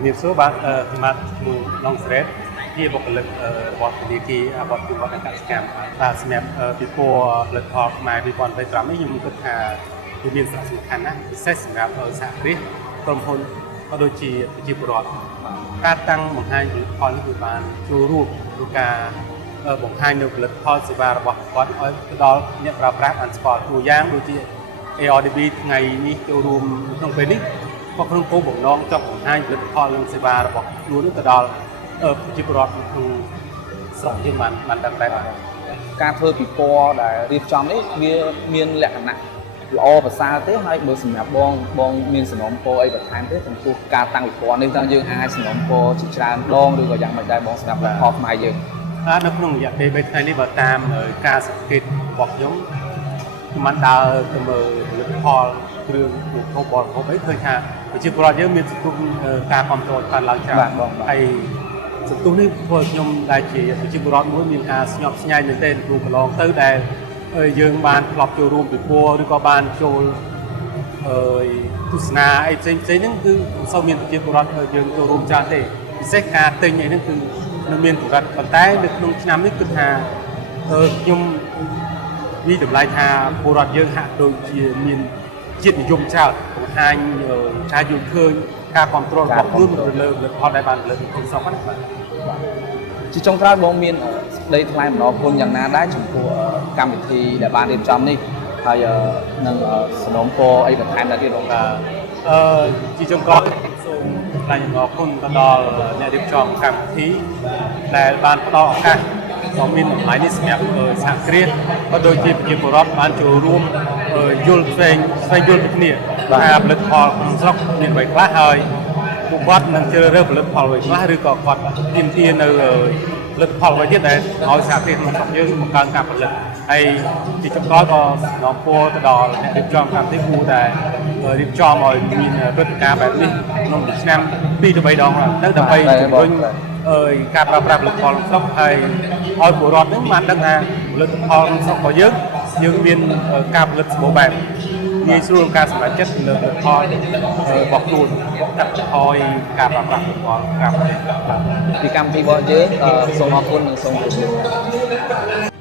មានសួរបាទសម្រាប់ឈ្មោះឡុងស្រេតជាបុគ្គលិករបស់ធនាគារអបអរសាទរកសិកម្មបាទសម្រាប់ពិព័រណ៍ផលិតផលខ្មែរ2025នេះខ្ញុំគិតថាវាមានសារៈសំខាន់ណាស់ពិសេសសម្រាប់សហគ្រាសក្រុមហ៊ុនក៏ដូចជាប្រជាពលរដ្ឋការតាំងបង្ហាញផលិតផលនេះគឺបានចូលរួមក្នុងការបង្ហាញនៅផលិតផលសេវារបស់គាត់ឲ្យទៅដល់អ្នកប្រើប្រាស់បានស្គាល់ตัวយ៉ាងដូចជា ARDB ថ្ងៃនេះចូលរួមក្នុងពេលនេះក៏ក្នុងគោលបំណងចង់បង្ហាញផលិតផលនិងសេវារបស់ខ្លួននេះទៅដល់ប្រជាពលរដ្ឋក្នុងស្រុកយើងបានដឹងដែរបាទការធ្វើពិព័រណ៍ដែលរៀបចំនេះវាមានលក្ខណៈល្អប្រសើរទេហើយបើសម្រាប់បងមានសំណុំពរអីបន្ថែមទេចំពោះការតាំងពិព័រណ៍នេះតើយើងអាចសំណុំពរជាច្រើនដងឬក៏យ៉ាងម៉េចដែរបងសម្រាប់ផលខ្មែរយើងនៅក្នុងរយៈពេល3ថ្ងៃនេះបើតាមការសង្កេតរបស់ខ្ញុំបានដើរទៅមើលផលិតផលគ្រឿងឧបភោគបរិភោគអីឃើញថាប្រជាពលរដ្ឋយើងមានសន្ទុះការគ្រប់គ្រងបានឡើងច្រើនហើយសន្ទុះនេះធ្វើខ្ញុំដែលជាប្រជាពលរដ្ឋមួយមានការស្ញប់ស្ញែងមែនទែនព្រោះកន្លងទៅដែលយើងបានធ្លាប់ចូលរួមពិព័រណ៍ឬក៏បានចូលទស្សនាអីផ្សេងហ្នឹងគឺមិនសូវមានប្រជាពលរដ្ឋយើងចូលរួមច្រើនទេពិសេសការទិញអីហ្នឹងគឺនៅមានកម្រិតប៉ុន្តែនៅក្នុងឆ្នាំនេះគឺថាខ្ញុំវាតម្លៃថាពលរដ្ឋយើងហាក់ដូចជាមានជាតិនិយមច្រើនបង្ហាញការយល់ឃើញការគ្រប់គ្រងរបស់ខ្លួនទៅលើផលិតផលដែលបានផលិតក្នុងស្រុកហ្នឹងបាទជាចុងក្រោយបងមានស្ដីថ្លែងអំណរគុណយ៉ាងណាដែរចំពោះកម្មវិធីដែលបានរៀបចំនេះហើយនឹងសំណូមពរអីបន្ថែមដែរទៀតបងជាចុងក្រោយសូមថ្លែងអំណរគុណទៅដល់អ្នករៀបចំកម្មវិធីដែលបានផ្ដល់ឱកាសដ៏មានតម្លៃនេះសម្រាប់សហគ្រាសក៏ដូចជាប្រជាពលរដ្ឋបានចូលរួមយល់ស្វែងយល់ពីគ្នាថាផលិតផលក្នុងស្រុកមានអ្វីខ្លះហើយពួកគាត់នឹងជ្រើសរើសផលិតផលអ្វីខ្លះឬក៏គាត់ទាមទារនៅផលិតផលអ្វីទៀតដែលឲ្យសហគ្រាសក្នុងស្រុកយើងបង្កើនការផលិតហើយទីចុងក្រោយក៏សំណពរទៅដល់អ្នករៀបចំកម្មវិធីគួរតែរៀបចំឲ្យមានព្រឹត្តិការណ៍បែបនេះក្នុងឆ្នាំ2 ទៅ 3 ដងទៅដើម្បីជំរុញការប្រើប្រាស់ផលិតផលក្នុងស្រុកហើយឲ្យពលរដ្ឋនឹងបានដឹងថាផលិតផលក្នុងស្រុករបស់យើងមានការផលិតសម្បូរបែបងាយស្រួលការសម្រេចចិត្តលើផលិតផលរបស់ខ្លួនកាត់បន្ថយការប្រើប្រាស់ផលិតផលការផលិតពីកម្មវិធីរបស់យើងសូមអរគុណនិងសូមគោរព